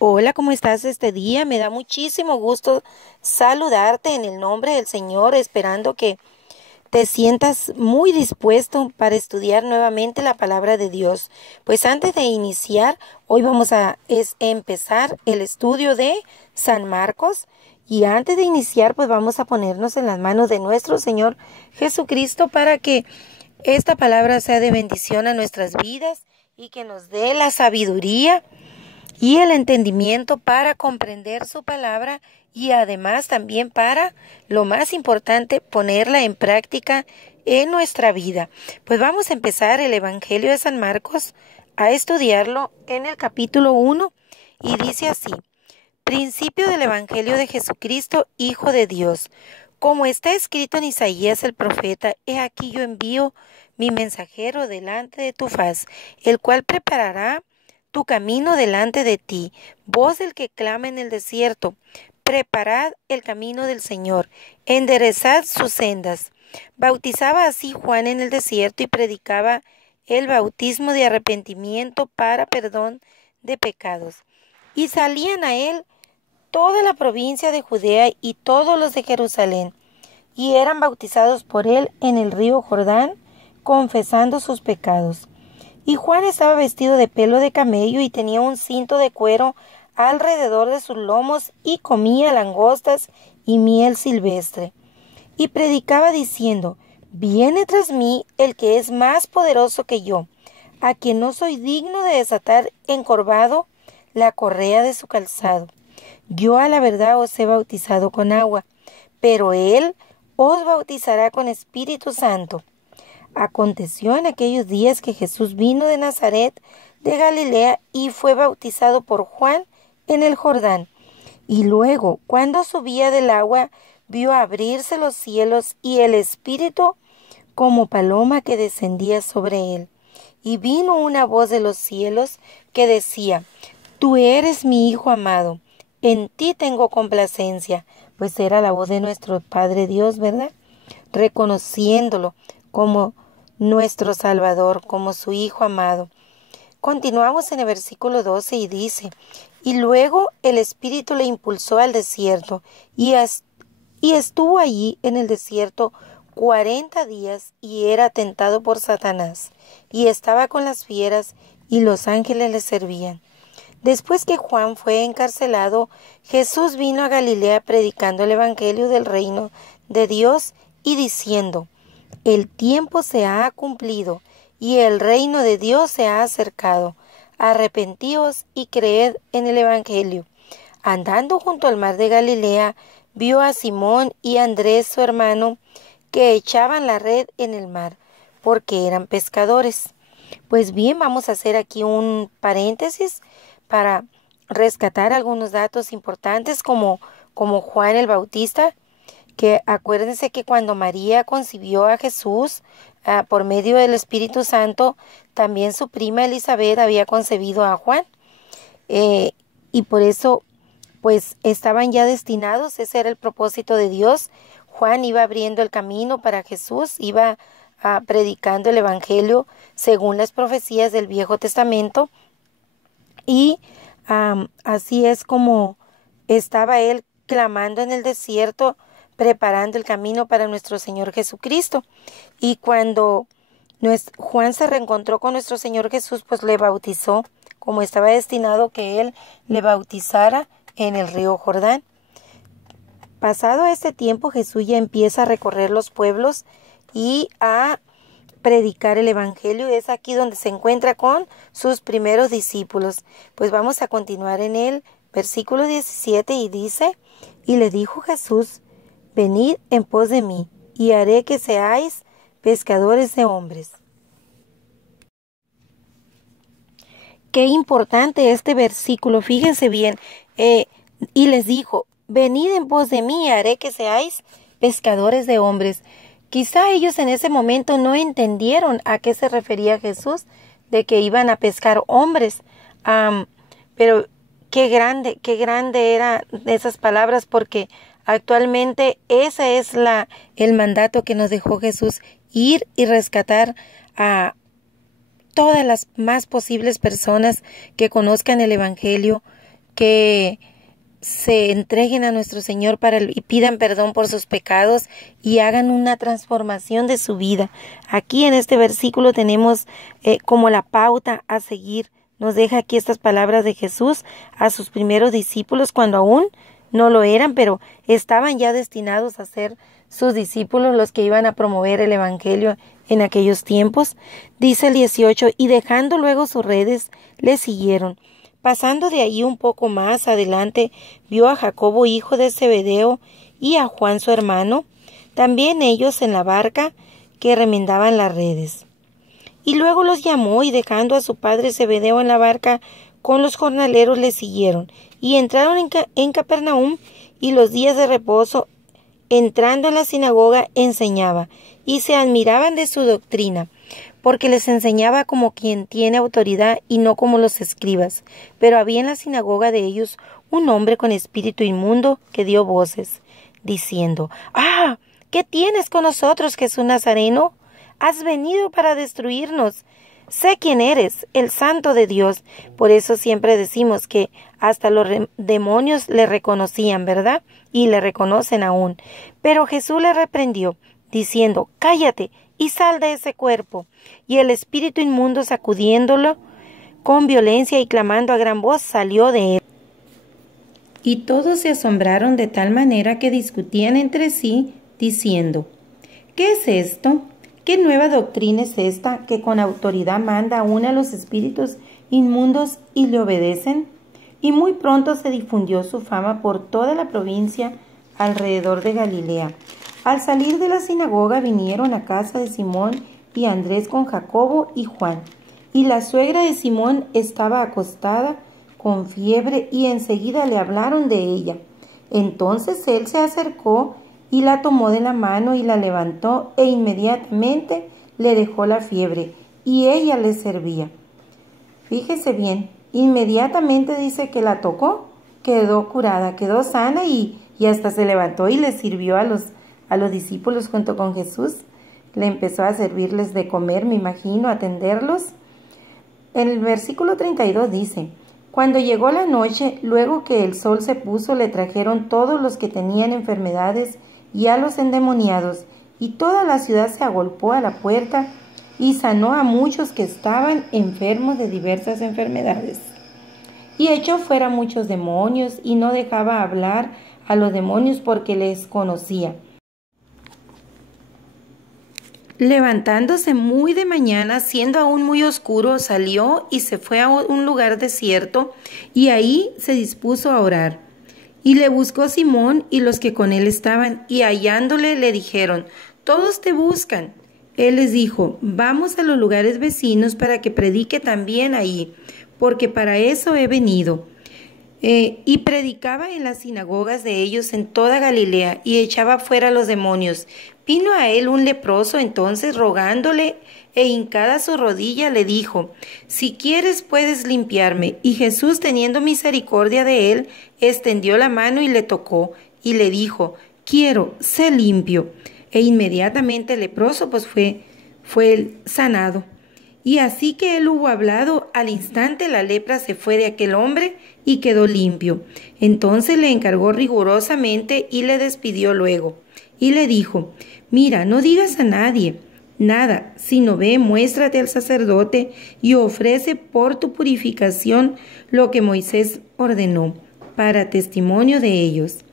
Hola, ¿cómo estás este día? Me da muchísimo gusto saludarte en el nombre del Señor, esperando que te sientas muy dispuesto para estudiar nuevamente la palabra de Dios. Pues antes de iniciar, hoy vamos a empezar el estudio de San Marcos. Y antes de iniciar, pues vamos a ponernos en las manos de nuestro Señor Jesucristo para que esta palabra sea de bendición a nuestras vidas y que nos dé la sabiduría y el entendimiento para comprender su palabra y además también para, lo más importante, ponerla en práctica en nuestra vida. Pues vamos a empezar el Evangelio de San Marcos a estudiarlo en el capítulo 1 y dice así: Principio del Evangelio de Jesucristo, Hijo de Dios. Como está escrito en Isaías el profeta, he aquí yo envío mi mensajero delante de tu faz, el cual preparará tu camino delante de ti. Voz del que clama en el desierto, preparad el camino del Señor, enderezad sus sendas. Bautizaba así Juan en el desierto y predicaba el bautismo de arrepentimiento para perdón de pecados. Y salían a él toda la provincia de Judea y todos los de Jerusalén, y eran bautizados por él en el río Jordán, confesando sus pecados. Y Juan estaba vestido de pelo de camello y tenía un cinto de cuero alrededor de sus lomos y comía langostas y miel silvestre. Y predicaba diciendo: Viene tras mí el que es más poderoso que yo, a quien no soy digno de desatar encorvado la correa de su calzado. Yo a la verdad os he bautizado con agua, pero él os bautizará con Espíritu Santo. Aconteció en aquellos días que Jesús vino de Nazaret de Galilea y fue bautizado por Juan en el Jordán. Y luego, cuando subía del agua, vio abrirse los cielos y el Espíritu como paloma que descendía sobre él. Y vino una voz de los cielos que decía: Tú eres mi Hijo amado, en ti tengo complacencia. Pues era la voz de nuestro Padre Dios, ¿verdad? Reconociéndolo como nuestro Salvador, como su Hijo amado. Continuamos en el versículo 12 y dice: Y luego el Espíritu le impulsó al desierto, y estuvo allí en el desierto 40 días, y era tentado por Satanás, y estaba con las fieras, y los ángeles le servían. Después que Juan fue encarcelado, Jesús vino a Galilea predicando el Evangelio del reino de Dios y diciendo: El tiempo se ha cumplido y el reino de Dios se ha acercado. Arrepentíos y creed en el Evangelio. Andando junto al mar de Galilea, vio a Simón y a Andrés su hermano, que echaban la red en el mar, porque eran pescadores. Pues bien, vamos a hacer aquí un paréntesis para rescatar algunos datos importantes como Juan el Bautista, que acuérdense que cuando María concibió a Jesús por medio del Espíritu Santo, también su prima Elizabeth había concebido a Juan, y por eso pues estaban ya destinados. Ese era el propósito de Dios. Juan iba abriendo el camino para Jesús, iba predicando el Evangelio según las profecías del Viejo Testamento, y así es como estaba él clamando en el desierto, preparando el camino para nuestro Señor Jesucristo. Y cuando Juan se reencontró con nuestro Señor Jesús, pues le bautizó, como estaba destinado que él le bautizara en el río Jordán. Pasado este tiempo, Jesús ya empieza a recorrer los pueblos y a predicar el Evangelio. Es aquí donde se encuentra con sus primeros discípulos. Pues vamos a continuar en el versículo 17 y dice: Y le dijo Jesús: Venid en pos de mí, y haré que seáis pescadores de hombres. Qué importante este versículo, fíjense bien. Y les dijo: Venid en pos de mí, y haré que seáis pescadores de hombres. Quizá ellos en ese momento no entendieron a qué se refería Jesús, de que iban a pescar hombres. Pero qué grande eran esas palabras, porque actualmente ese es el mandato que nos dejó Jesús: ir y rescatar a todas las más posibles personas que conozcan el Evangelio, que se entreguen a nuestro Señor y pidan perdón por sus pecados y hagan una transformación de su vida. Aquí en este versículo tenemos como la pauta a seguir. Nos deja aquí estas palabras de Jesús a sus primeros discípulos cuando aún no lo eran, pero estaban ya destinados a ser sus discípulos, los que iban a promover el evangelio en aquellos tiempos. Dice el 18, y dejando luego sus redes, le siguieron. Pasando de ahí un poco más adelante, vio a Jacobo, hijo de Zebedeo, y a Juan su hermano, también ellos en la barca, que remendaban las redes. Y luego los llamó, y dejando a su padre Zebedeo en la barca con los jornaleros, le siguieron. Y entraron en Capernaum, y los días de reposo, entrando en la sinagoga, enseñaba, y se admiraban de su doctrina, porque les enseñaba como quien tiene autoridad y no como los escribas. Pero había en la sinagoga de ellos un hombre con espíritu inmundo que dio voces, diciendo, ¡Ah! ¿Qué tienes con nosotros, Jesús Nazareno? ¿Has venido para destruirnos? Sé quién eres, el Santo de Dios. Por eso siempre decimos que hasta los demonios le reconocían, ¿verdad? Y le reconocen aún. Pero Jesús le reprendió, diciendo, cállate y sal de ese cuerpo. Y el espíritu inmundo, sacudiéndolo con violencia y clamando a gran voz, salió de él. Y todos se asombraron de tal manera que discutían entre sí, diciendo, ¿qué es esto? ¿Qué nueva doctrina es esta que con autoridad manda aún a los espíritus inmundos y le obedecen? Y muy pronto se difundió su fama por toda la provincia alrededor de Galilea. Al salir de la sinagoga vinieron a casa de Simón y Andrés con Jacobo y Juan. Y la suegra de Simón estaba acostada con fiebre y enseguida le hablaron de ella. Entonces él se acercó y la tomó de la mano y la levantó e inmediatamente le dejó la fiebre y ella le servía. Fíjese bien, inmediatamente dice que la tocó, quedó curada, quedó sana y hasta se levantó y le sirvió a los discípulos junto con Jesús. Le empezó a servirles de comer, me imagino, atenderlos. En el versículo 32 dice, cuando llegó la noche, luego que el sol se puso, le trajeron todos los que tenían enfermedades y a los endemoniados, y toda la ciudad se agolpó a la puerta y sanó a muchos que estaban enfermos de diversas enfermedades. Y echó fuera muchos demonios y no dejaba hablar a los demonios porque les conocía. Levantándose muy de mañana, siendo aún muy oscuro, salió y se fue a un lugar desierto, y ahí se dispuso a orar. Y le buscó Simón y los que con él estaban, y hallándole le dijeron, todos te buscan. Él les dijo, vamos a los lugares vecinos para que predique también ahí, porque para eso he venido. Y predicaba en las sinagogas de ellos en toda Galilea, y echaba fuera los demonios. Vino a él un leproso entonces, rogándole, e hincada su rodilla, le dijo, si quieres puedes limpiarme. Y Jesús, teniendo misericordia de él, extendió la mano y le tocó, y le dijo, quiero, sé limpio. E inmediatamente el leproso fue sanado. Y así que él hubo hablado, al instante la lepra se fue de aquel hombre y quedó limpio. Entonces le encargó rigurosamente y le despidió luego. Y le dijo, mira, no digas a nadie nada, sino ve, muéstrate al sacerdote y ofrece por tu purificación lo que Moisés ordenó, para testimonio de ellos.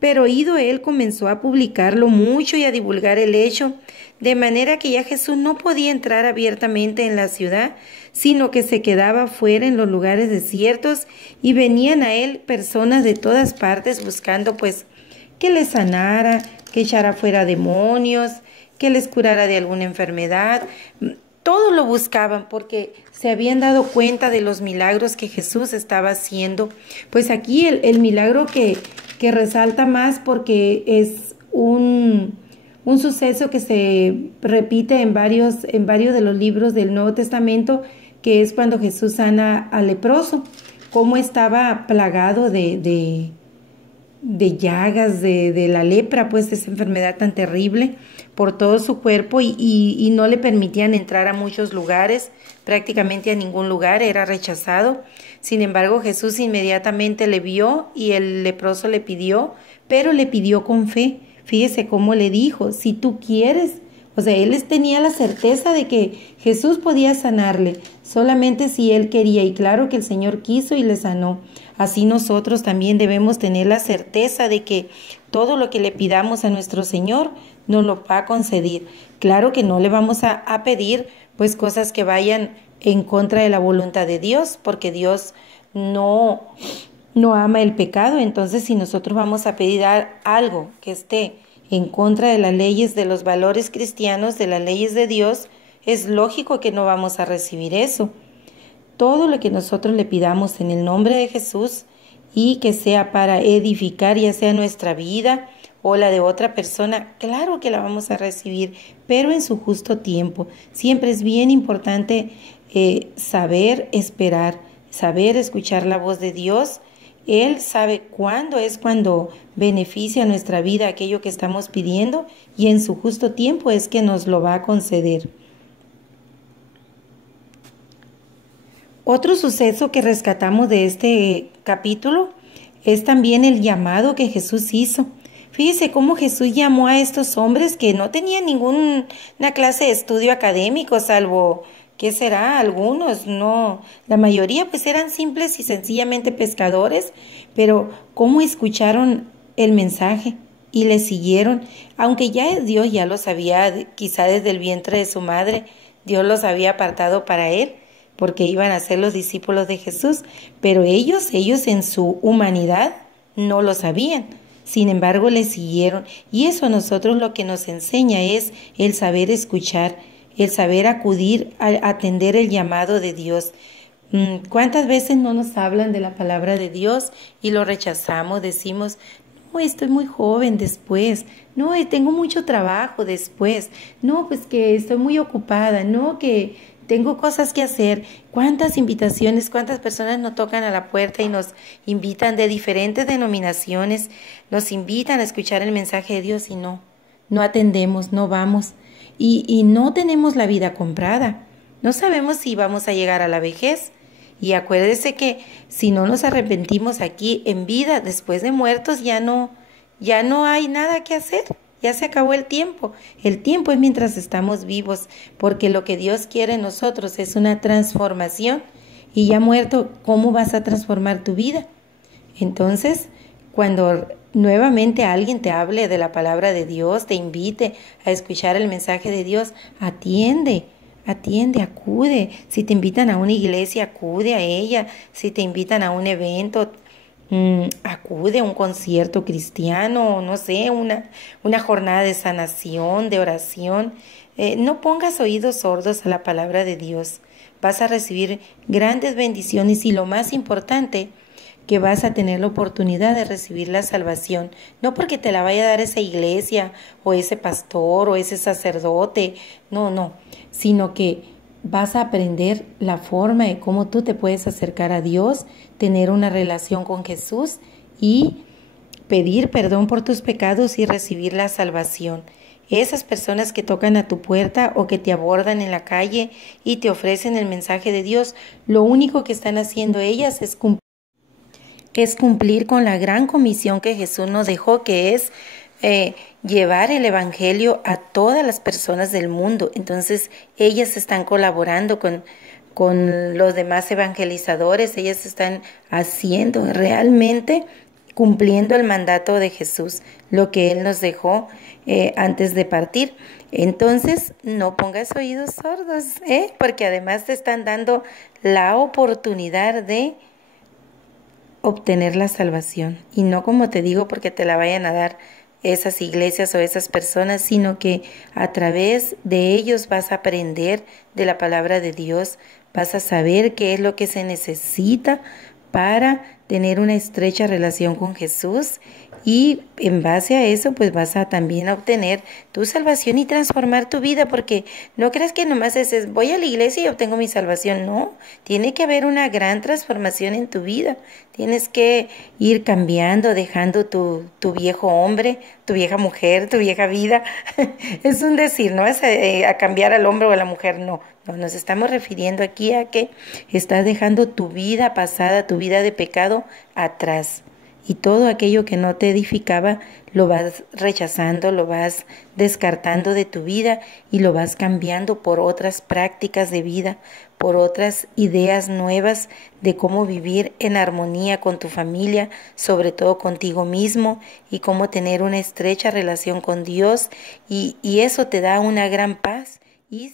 Pero ido él comenzó a publicarlo mucho y a divulgar el hecho, de manera que ya Jesús no podía entrar abiertamente en la ciudad, sino que se quedaba fuera en los lugares desiertos, y venían a él personas de todas partes buscando pues que le sanara, que echara fuera demonios, que les curara de alguna enfermedad. Todos lo buscaban porque se habían dado cuenta de los milagros que Jesús estaba haciendo. Pues aquí el milagro que resalta más, porque es un suceso que se repite en varios de los libros del Nuevo Testamento, que es cuando Jesús sana al leproso, cómo estaba plagado de llagas de la lepra, pues esa enfermedad tan terrible por todo su cuerpo y no le permitían entrar a muchos lugares, prácticamente a ningún lugar, era rechazado. Sin embargo, Jesús inmediatamente le vio y el leproso le pidió, pero le pidió con fe. Fíjese cómo le dijo, si tú quieres. O sea, él tenía la certeza de que Jesús podía sanarle, solamente si él quería, y claro que el Señor quiso y le sanó. Así nosotros también debemos tener la certeza de que todo lo que le pidamos a nuestro Señor nos lo va a conceder. Claro que no le vamos a pedir pues cosas que vayan en contra de la voluntad de Dios, porque Dios no ama el pecado. Entonces, si nosotros vamos a pedir algo que esté en contra de las leyes, de los valores cristianos, de las leyes de Dios, es lógico que no vamos a recibir eso. Todo lo que nosotros le pidamos en el nombre de Jesús y que sea para edificar ya sea nuestra vida o la de otra persona, claro que la vamos a recibir, pero en su justo tiempo. Siempre es bien importante saber esperar, saber escuchar la voz de Dios. Él sabe cuando beneficia nuestra vida aquello que estamos pidiendo y en su justo tiempo es que nos lo va a conceder. Otro suceso que rescatamos de este capítulo es también el llamado que Jesús hizo. Fíjese cómo Jesús llamó a estos hombres que no tenían ninguna clase de estudio académico, salvo, ¿qué será? Algunos, no, la mayoría pues eran simples y sencillamente pescadores, pero cómo escucharon el mensaje y le siguieron, aunque ya Dios ya los había, quizá desde el vientre de su madre, Dios los había apartado para él, porque iban a ser los discípulos de Jesús, pero ellos en su humanidad no lo sabían. Sin embargo, le siguieron, y eso a nosotros lo que nos enseña es el saber escuchar, el saber acudir a atender el llamado de Dios. ¿Cuántas veces no nos hablan de la palabra de Dios y lo rechazamos? Decimos, no, estoy muy joven después, no, tengo mucho trabajo después, no, pues que estoy muy ocupada, no, que tengo cosas que hacer. ¿Cuántas invitaciones, cuántas personas nos tocan a la puerta y nos invitan de diferentes denominaciones, nos invitan a escuchar el mensaje de Dios y no atendemos, no vamos y no tenemos la vida comprada? No sabemos si vamos a llegar a la vejez. Y acuérdese que si no nos arrepentimos aquí en vida, después de muertos ya no hay nada que hacer. Ya se acabó el tiempo. El tiempo es mientras estamos vivos, porque lo que Dios quiere en nosotros es una transformación. Y ya muerto, ¿cómo vas a transformar tu vida? Entonces, cuando nuevamente alguien te hable de la palabra de Dios, te invite a escuchar el mensaje de Dios, atiende, acude. Si te invitan a una iglesia, acude a ella. Si te invitan a un evento, acude a un concierto cristiano, no sé, una jornada de sanación, de oración. No pongas oídos sordos a la palabra de Dios. Vas a recibir grandes bendiciones y lo más importante, que vas a tener la oportunidad de recibir la salvación, no porque te la vaya a dar esa iglesia o ese pastor o ese sacerdote, no, sino que vas a aprender la forma de cómo tú te puedes acercar a Dios, tener una relación con Jesús y pedir perdón por tus pecados y recibir la salvación. Esas personas que tocan a tu puerta o que te abordan en la calle y te ofrecen el mensaje de Dios, lo único que están haciendo ellas es cumplir con la gran comisión que Jesús nos dejó, que es llevar el evangelio a todas las personas del mundo. Entonces ellas están colaborando con los demás evangelizadores, ellas están haciendo realmente, cumpliendo el mandato de Jesús, lo que Él nos dejó antes de partir. Entonces no pongas oídos sordos, porque además te están dando la oportunidad de obtener la salvación, y no, como te digo, porque te la vayan a dar esas iglesias o esas personas, sino que a través de ellos vas a aprender de la palabra de Dios, vas a saber qué es lo que se necesita para tener una estrecha relación con Jesús y en base a eso pues vas a también obtener tu salvación y transformar tu vida, porque no creas que nomás es voy a la iglesia y obtengo mi salvación. No, tiene que haber una gran transformación en tu vida. Tienes que ir cambiando, dejando tu viejo hombre, tu vieja mujer, tu vieja vida. Es un decir, no es a cambiar al hombre o a la mujer, no. No, nos estamos refiriendo aquí a que estás dejando tu vida pasada, tu vida de pecado atrás. Y todo aquello que no te edificaba lo vas rechazando, lo vas descartando de tu vida y lo vas cambiando por otras prácticas de vida, por otras ideas nuevas de cómo vivir en armonía con tu familia, sobre todo contigo mismo, y cómo tener una estrecha relación con Dios, y eso te da una gran paz, y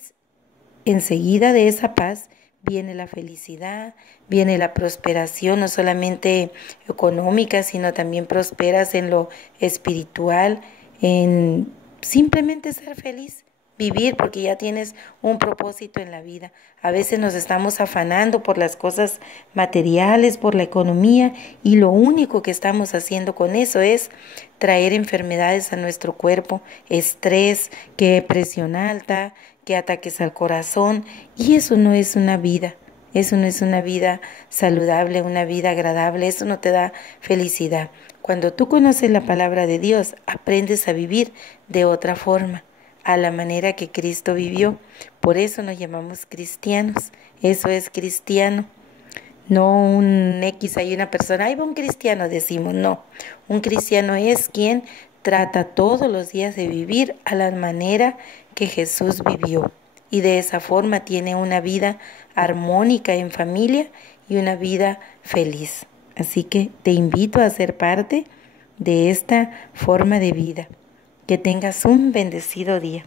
enseguida de esa paz viene la felicidad, viene la prosperación, no solamente económica, sino también prosperas en lo espiritual, en simplemente ser feliz, vivir, porque ya tienes un propósito en la vida. A veces nos estamos afanando por las cosas materiales, por la economía, y lo único que estamos haciendo con eso es traer enfermedades a nuestro cuerpo, estrés, que presión alta, que ataques al corazón, y eso no es una vida. Eso no es una vida saludable, una vida agradable, eso no te da felicidad. Cuando tú conoces la palabra de Dios, aprendes a vivir de otra forma, a la manera que Cristo vivió. Por eso nos llamamos cristianos. Eso es cristiano. No un X, hay una persona, ahí va un cristiano, decimos, no. Un cristiano es quien trata todos los días de vivir a la manera que Jesús vivió. Y de esa forma tiene una vida armónica en familia y una vida feliz. Así que te invito a ser parte de esta forma de vida. Que tengas un bendecido día.